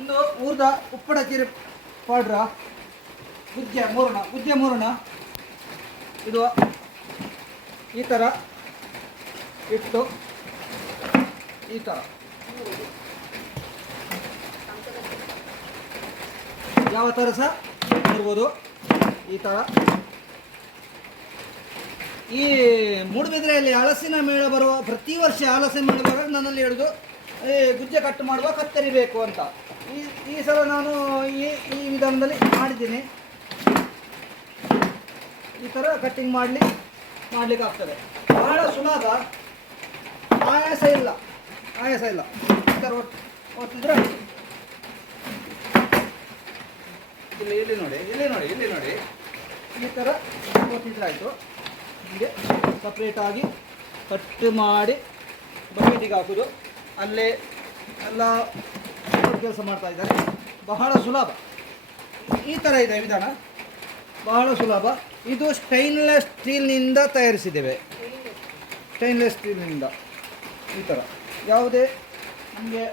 ಒಂದು ಊರ್ದ ಉಪ್ಪಡ ಕಿರಿ ಪೌಡ್ರ ಗುಜ್ಜೆ ಮೂರಣ ಇದು ಈ ಥರ ಇಟ್ಟು ಈ ಥರ ಯಾವ ಥರ ಸಹ ಇರ್ಬೋದು. ಈ ಥರ ಈ ಮೂಡುಬಿದ್ರೆಯಲ್ಲಿ ಹಲಸಿನ ಮೇಳ ಬರುವ ಪ್ರತಿ ವರ್ಷ ಹಲಸಿನ ಮೇಳ ಬರುವಾಗ ನನ್ನಲ್ಲಿ ಹೇಳೋದು ಗುಜ್ಜೆ ಕಟ್ ಮಾಡುವ ಕತ್ತರಿ ಬೇಕು ಅಂತ. ಈ ಸಲ ನಾನು ಈ ವಿಧಾನದಲ್ಲಿ ಮಾಡಿದ್ದೀನಿ. ಈ ಥರ ಕಟ್ಟಿಂಗ್ ಮಾಡಲಿಕ್ಕೆ ಆಗ್ತದೆ. ಬಹಳ ಸುಲಭ, ಆಯಾಸ ಇಲ್ಲ. ಈ ಥರ ಒತ್ತಿದ್ರೆ ಇಲ್ಲಿ ನೋಡಿ ಈ ಥರ ಒತ್ತಿದ್ರೆ ಆಯಿತು. ಹೀಗೆ ಸಪ್ರೇಟಾಗಿ ಕಟ್ ಮಾಡಿ ಬಕೆಟಿಗೆ ಹಾಕೋದು. ಅಲ್ಲೇ ಎಲ್ಲ ಕೆಲಸ ಮಾಡ್ತಾ ಇದ್ದಾರೆ. ಬಹಳ ಸುಲಭ. ಈ ಥರ ಇದೆ ವಿಧಾನ, ಬಹಳ ಸುಲಭ. ಇದು ಸ್ಟೈನ್ಲೆಸ್ ಸ್ಟೀಲ್ನಿಂದ ತಯಾರಿಸಿದ್ದೇವೆ. ಸ್ಟೈನ್ಲೆಸ್ ಸ್ಟೀಲ್ನಿಂದ ಈ ಥರ ಯಾವುದೇ ನಮಗೆ